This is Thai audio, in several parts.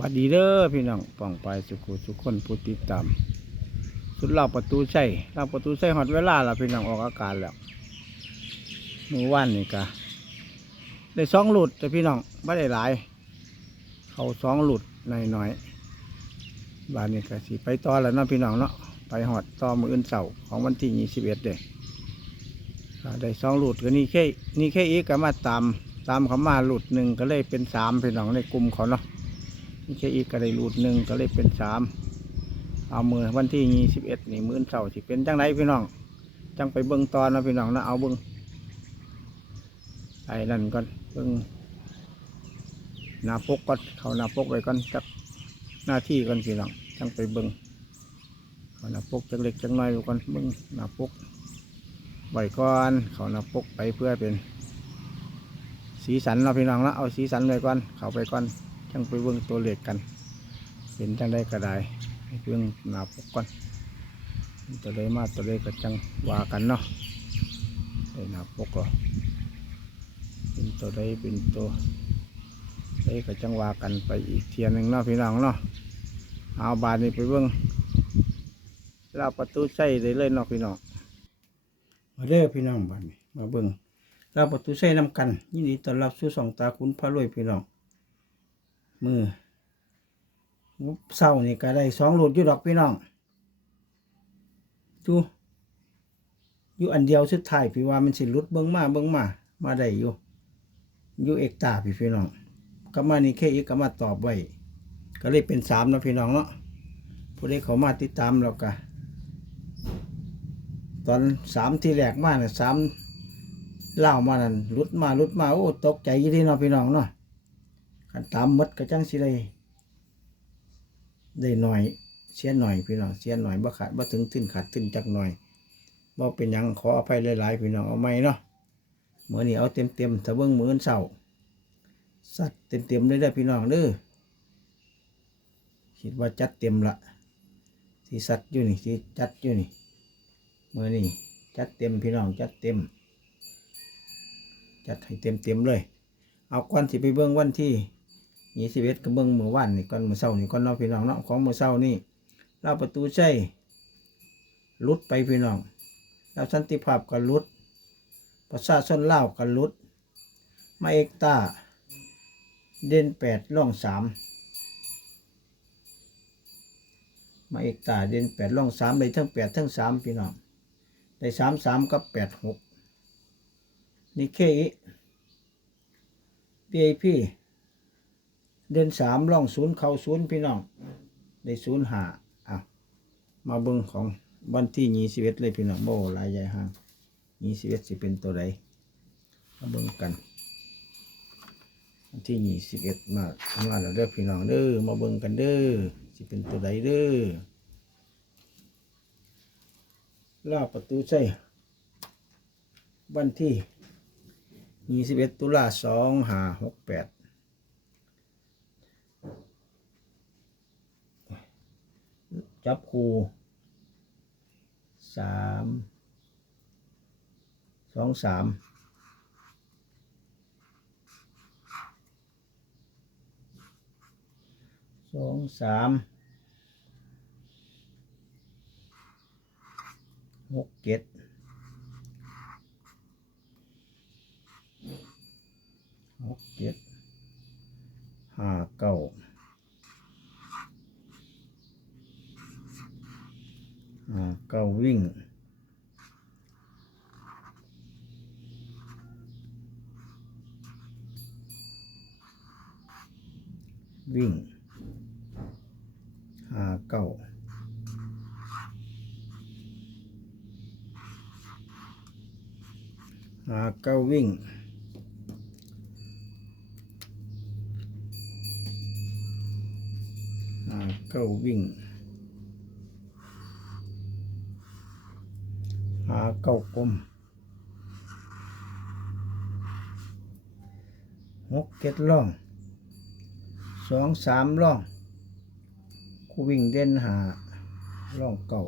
วัสดีเด้อพี่น้องป่องไปสุขุสุขคนผู้ติดตามสุดเล่าประตูใช่เล่าประตูใช่หอดเวลาละพี่น้องออกอาการแล้วมือว่านนี่กะได้สองหลุดแต่พี่น้องไม่ได้หลาย เขาสองหลุดหน่อยหน่อยๆบ้านนี้ก็สิไปต่อแล้วเนาะพี่น้องเนาะไปหอดต่อมืออื่นเสาของวันที่ยี่สิบเอ็ดเด้ได้สองหลุดก็นี่แค่นี่แค่อีกก็มาตามตามเขามาหลุดหนึ่งก็เลยเป็นสามพี่น้องในกลุ่มเขาเนาะ นี่แค่อีกก็ได้รูดหนึ่งก็เลยเป็นสามเอามือวันที่ยี่สิบเอ็ดนี่มื้อเสาร์สิเป็นจังไรพี่น้องจังไปเบิ่งตอนนะพี่น้องนะเอาเบิ่งไอ้นั่นก่อนเบิ่งนาปกก่อนเขานาปกไว้ก่อนจักหน้าที่ก่อนพี่น้องจังไปเบิ่งเขานาปกจักเล็กจักน้อยไว้ก่อนเบิ่งนาปกไว้ก่อนเขานาปกไปเพื่อเป็น สีสันเราะพี่น้องนะเอาสีสันไว้ก่อนเขาไปก่อน จังไปเบิ่งตัวเลขกัน เป็นจังได้ก็ได้ให้เบิ่งหนาปกก่อนตัวใดมาตัวใดก็จังว่ากันเนาะได้หนาปกเหรอเป็นตัวใดเป็นตัวใดก็จังว่ากันไปอีกเทียนหนึ่งเนาะพี่น้องเนาะเอาบานนี้ไปเบิ่งเราประตูใส่ได้เลยเนาะพี่น้องมาเด้อพี่น้องบานนี้มาเบิ่งเราประตูใส่น้ำกัน ยินดีต้อนรับสู่สองตาคุณพระรวยพี่น้อง มือเศร้านี่ก็ได้สองหลดอยู่ดอกพี่น้องดูอยู่อันเดียวสุดท้ายพี่ว่ามันสิหลุดเบิ้งมาเบิ้งมา มาได้อยู่อยู่เอกตาพี่พี่น้องก็มานี่แค่อีกก็มาตอบไว้ก็เลยเป็นสามนะพี่น้องเนาะผู้ใดเขามาติดตามเราก็ตอนสามที่แรกมาเนี่ยสามเล่ามานั่นหลุดมาหลุดมาโอ้ตกใจยี่ดีเนาะพี่น้องเนาะ ขันตามมดก็จังสิได้ได้หน่อยเสียหน่อยพี่น้องเสียหน่อยบ่ขาดบ่ถึงทึ้นขาดทึ้นจักหน่อยบ่เป็นยังขออภัยหลายๆพี่น้องเอาไม่เนาะมื้อนี้เอาเต็มๆถ้าเบิ่งมือนเช้าสัตว์เต็มๆเลยเด้อพี่น้องเด้อคิดว่าจัดเต็มละที่สัตว์อยู่นี่ที่จัดอยู่นี่มื้อนี้จัดเต็มพี่น้องจัดเต็ม จัดให้เต็มๆเลย เอาก่อนที่ไปเบิ่งวันที่ ยี่สิบเอ็ดก็เบิ่งมื้อวันนี่ก่อนมื้อเช้านี่ก่อนเนาะพี่น้องเนาะของมื้อเช้านี่เราประตูใช่ลุดไปพี่น้องเราสันติภาพก็ลุดประชาชนเล่าก็ลุดมาเอกตาเด่นแปดล่องสามมาเอกตาเด่นแปดล่องสามได้ทั้งแปดทั้งสามพี่น้องได้สามสามกับแปดหกนี่เคอี PIP เดินสามล่องศูนย์เข้าศูนย์พี่น้องได้ศูนย์หาอะมาเบิ่งของวันที่ยี่สิบเอ็ดเลยพี่น้องโบลายใหญ่ห้างยี่สิบเอ็ดสิเป็นตัวใดมาเบิ่งกันวันที่ยี่สิบเอ็ดมามาแล้วเด้อพี่น้องเด้อมาเบิ่งกันเด้อสิเป็นตัวใดเด้อล่าประตูใช่วันที่ยี่สิบเอ็ดตุลาสองห้าหกแปด จับคูสามสองสามสองสามหกเจ็ด หกเจ็ดห้าเก้าห้าเก้าวิ่ง วิ่งห้าเก้า หาเก้าวิ่งอ่าเก้าวิ่ง หาเก้ากลมหกเจ็ดล่องสองสามล่อง คูวิ่งเด่นหาล่องเก่า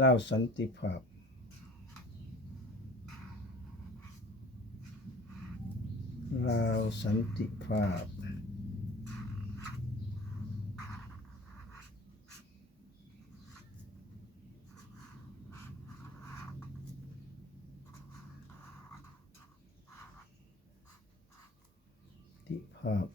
เล่าสันติภาพ ลาวสันติภาพสันติภาพ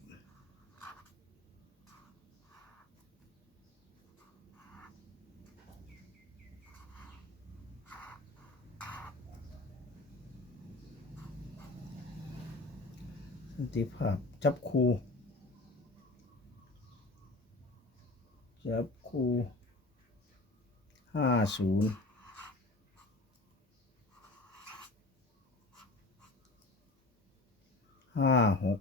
สัน ติภาพ จับคูจับคูห้าศูนย์ห้าหก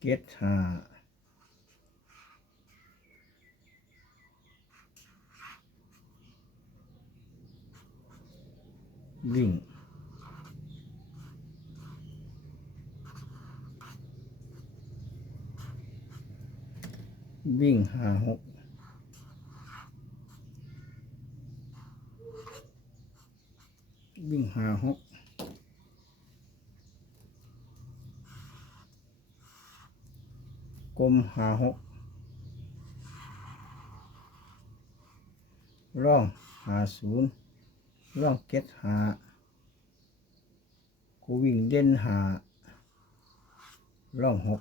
เก็ดห้า วิ่ง วิ่งห้าหกวิ่งห้าหกกลมหาหกร่องหาศูนย์ ร่องเก็ตหากูวิ่งเด่นหาร่องหก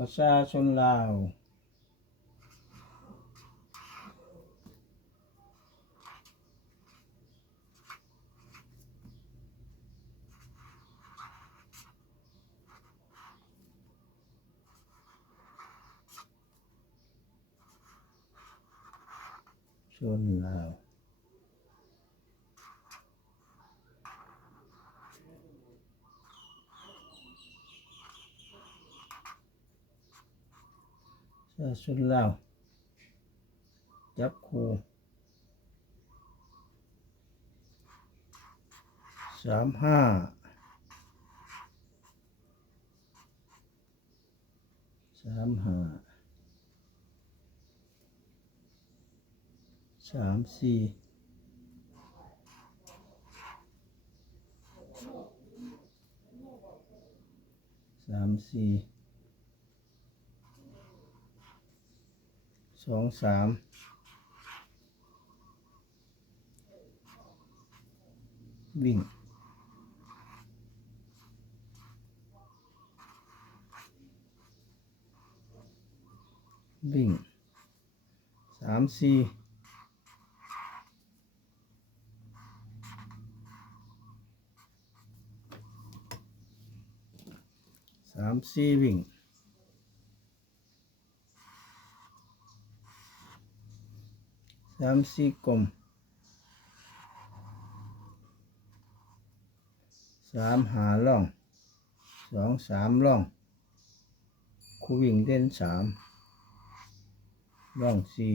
ประชาชนลาวชนลาว ชาชนลาวจับคูสามห้าสามห้าสามสี่สามสี่ สองสามวิ่งวิ่งสามสี่สามสี่วิ่ง สามสี่กลมสามหาล่องสองสามล่องคูวิ่งเด่นสามล่องสี่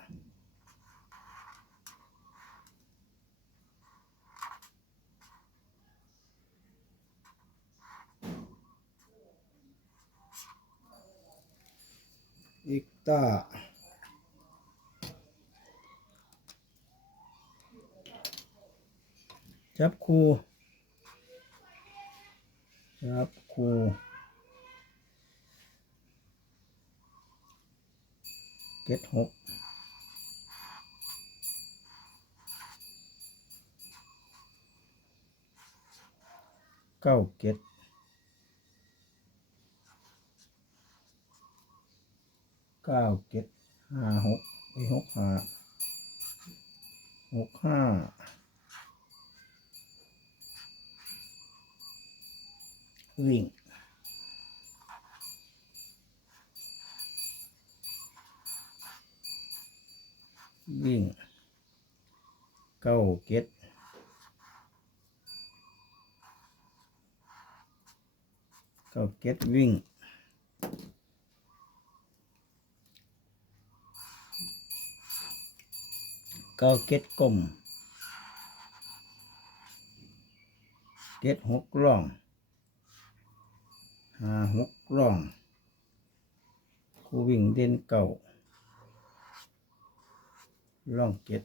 ็ จับคู่จับคู่เก็ตหกเก้าเก็ต ก้าเจ็ดห้าหกไอ้หกห้าหกห้าวิ่งวิ่งเก้าเก็ดเก้าเก็ดวิ่ง เก้าเก็ดกลมเก็ดหกร่องห้าหกร่องคูวิ่งเด่นเก่าร่องเก็ด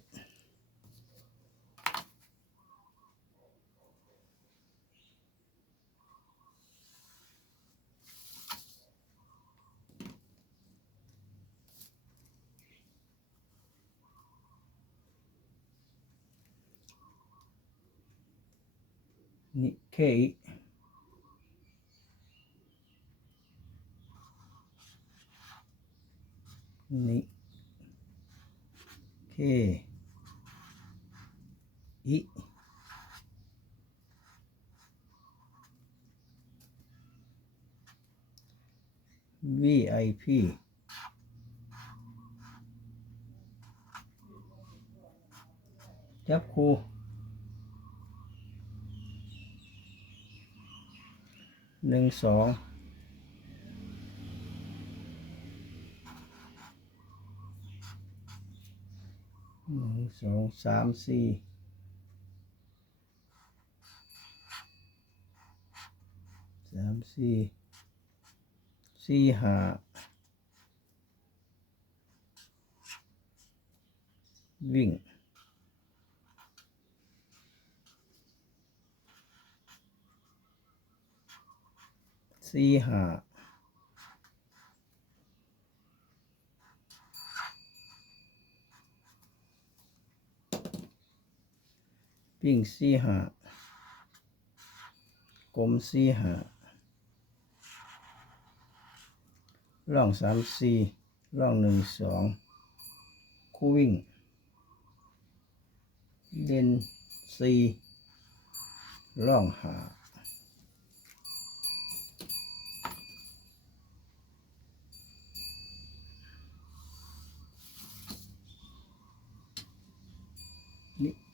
นี่เคอีนี่เคอี VIP จับ หนึ่งสองหนึ่งสองสามสี่สามสี่สี่ห้าวิ่ง สี่ห้าวิ่งสี่ห้ากลมสี่ห้าล่องสามสี่ล่องหนึ่งสองคู่วิ่ง เด่นสี่ล่องห้า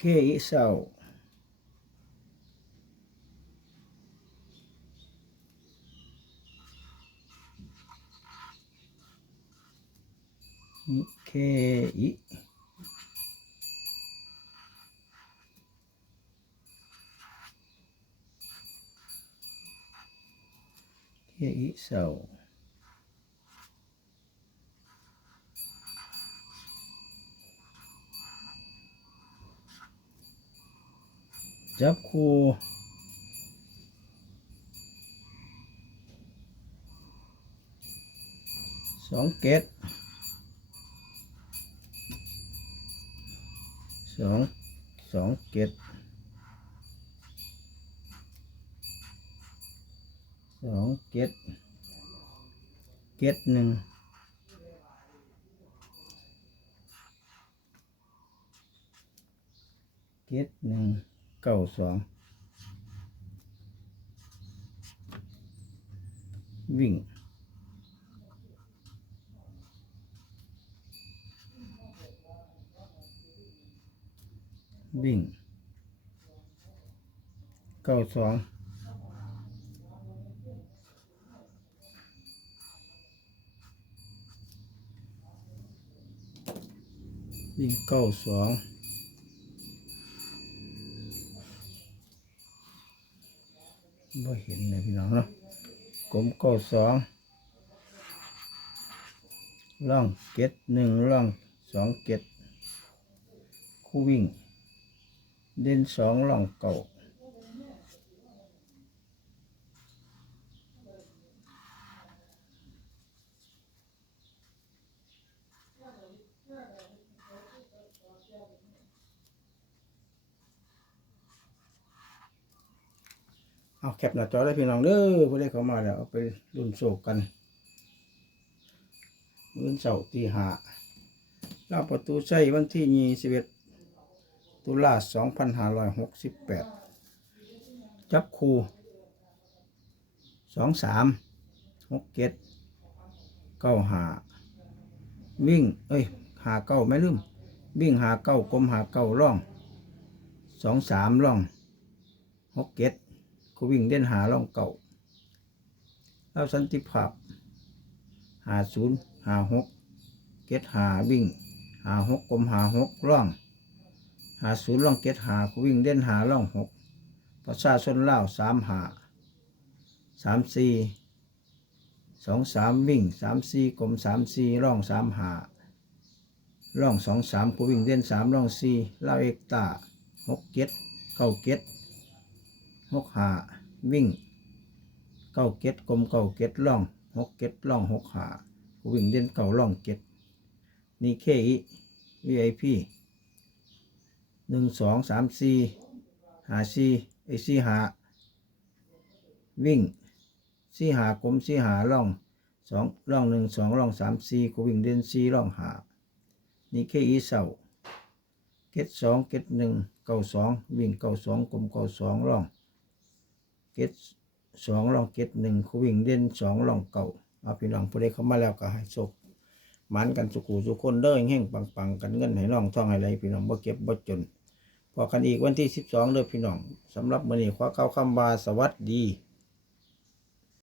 นิเคอิเศร้านิเคอิเคอิเศร้า จับคู่ สองเกตสองสองเกตสองเกตเกตหนึ่งเกตหนึ่ง เก้าสองวิ่งวิ่งเก้าสองวิ่งเก้าสอง บ่เห็นเลยพี่น้องเนาะกลมเก้าสองล่องเก็ดหนึ่งล่องสองเก็ดคู่วิ่ง เด่นสองล่องเก่า เอาแคปหน้าจอได้พี่น้องเด้อผู้ใดเข้ามาแล้วเอาไปรุ่นโศกกันมื้อเสาร์ที่ห้าลาวประตูใช้วันที่ยี่สิบเอ็ดตุลาสองพันห้าร้อยหกสิบแปดจับคู่สองสามหกเจ็ดเก้าหาวิ่ง เอ้ยหาเก้าไม่ลืม วิ่งหาเก้ากลมหาเก้าร่องสองสามร่องหกเจ็ด กูวิ่งเด่นหาร่องเก่าแล้วสันติภาพหาศูนย์หาหกเจ็ดหาวิ่งหาหกกลมหาหกร่องหาศูนย์ร่องเจ็ดหากูวิ่งเด่นหาร่องหกประชาชนเล่าสามหาสามสี่สองสามวิ่งสามสี่กลมสามสี่ร่องสามหาร่องสองสามกูวิ่งเด่นสามร่องสี่เล่าเอกตาหกเก็ดเก้าเก็ด หกหาวิ่งเก้าเก็ดกลมเก้าเก็ดร่องหกเก็ดร่องหกหากูวิ่งเด่นเก้าร่องเก็ดนี่เคอีวีไอพีหนึ่งสองสามสี่หาสี่ไอสี่หาวิ่งสี่หากลมสี่หาร่องสองร่องหนึ่งสองร่องสามสี่กูวิ่งเด่นสี่ร่องหานี่แค่อีเสาเก็ดสองเก็ดหนึ่งเก้าสองวิ่งเก้าสองกลมเก้าสองร่อง เกตสองร่องเกตหนึ่งคูวิ่งเด่นสองร่องเก่าเอาพี่น้องผู้ใดเข้ามาแล้วก็ให้ศกมันกันสุขูสุคนเด้อแห้งปังๆ กันเงินให้น้องท่องให้ไรพี่น้องบ่เก็บบ่จนพอกันอีกวันที่สิบสองเด้อพี่น้องสำหรับมื้อนี้ขอเข้าคำว่าสวัสดี